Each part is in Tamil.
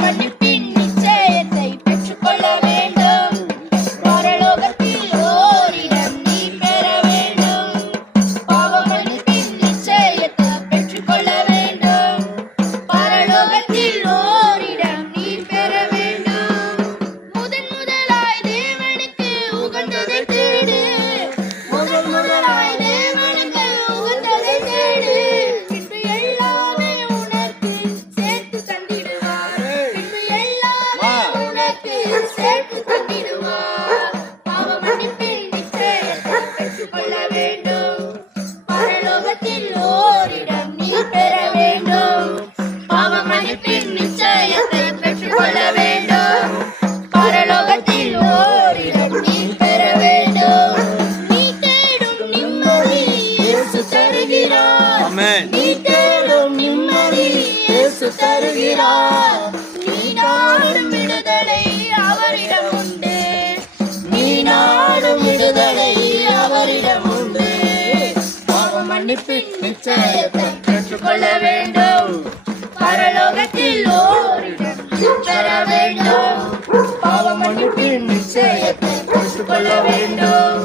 மன்னிப்பின் நிச்சயத்தை பெற்றுக்கொள்ள வேண்டும். பரலோகத்தில் ஓரிடம் நீ பெற வேண்டும். பாவ மன்னிப்பின் நிச்சயத்தை பெற்றுக்கொள்ள வேண்டும். பரலோகத்தில் ஓரிடம் நீ பெற வேண்டும். முதலாய் தேவனுக்கு உகந்ததை தேடு. முதலாய் தேவனுக்கு உகந்ததை தேடு. பின்பு எல்லாமே உனக்கு சேர்த்து தந்திடுவார். பின்பு எல்லாமே உனக்கு சேர்த்து தந்திடுவார். பாவ மன்னிப்பின் நிச்சயத்தை பெற்றுக்கொள்ள வேண்டும். பரலோகத்தில் ஓரிடம் நீ பெற வேண்டும். பாவ மன்னிப்பின் நிச்சயத்தை பெற்றுக்கொள்ள வேண்டும். பரலோகத்தில் ஓரிடம் நீ பெற வேண்டும். நீ தேடும் நிம்மதி இயேசு தருகிறார். நீ தேடும் நிம்மதி இயேசு தருகிறார். நீ நாடும் விடுதலை அவரிடம் உண்டு. நீ நாடும் விடுதலை அவரிடம் உண்டு. பாவ மன்னிப்பின் நிச்சயத்தை பெற்றுக்கொள்ள வேண்டும். பரலோகத்தில் ஓரிடம் நீ பெற வேண்டும். பாவ மன்னிப்பின் நிச்சயத்தை பெற்றுக்கொள்ள வேண்டும்.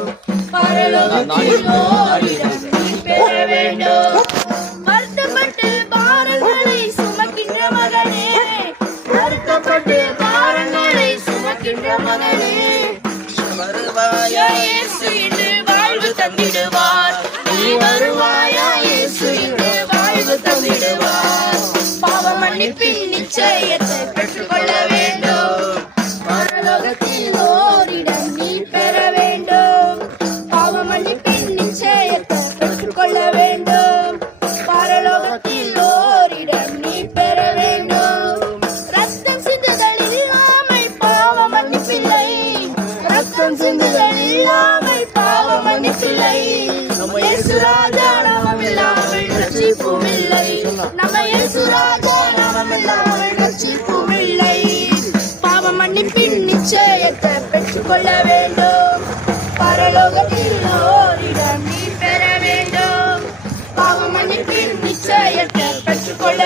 பரலோகத்தில் ஓரிடம் நீ பெற வேண்டும். வருத்தப்பட்டு பாரங்களை சுமக்கின்ற மகனே, வருத்தப்பட்டு பாரங்களை சுமக்கின்ற மகனே, வருவாயா இயேசு இன்று வாழ்வு தந்திடுவார். நீ வருவாயா இயேசு இன்று வாழ்வு தந்திடுவார். பாவ மன்னிப்பின் நிச்சயத்தை பெற்றுக்கொள்ள வேண்டும். பரலோகத்தில் ஓரிடம் நீ பெற வேண்டும். பாவ மன்னிப்பின் நிச்சயத்தை பெற்றுக்கொள்ள வேண்டும். பரலோகத்தில் ஓரிடம் நீ பெற வேண்டும். ரத்தம் சிந்துதல் இல்லாமல் பாவ மன்னிப்பில்லை. ரத்தம் சிந்துதல் இல்லாமல் பாவ மன்னிப்பில்லை. நம்ம இயேசு ராஜா நாமம் இல்லாமல் ரட்சிப்பும் இல்லை. நம்ம இயேசு ராஜா நாமம் இல்லாமல் ரட்சிப்பும் இல்லை. பாவ மன்னிப்பின் நிச்சயத்தை பெற்றுக்கொள்ள வேண்டும். பரலோகத்தில் ஓரிடம் நீ பெற வேண்டும். பாவ மன்னிப்பின் நிச்சயத்தை பெற்றுக்கொள்ள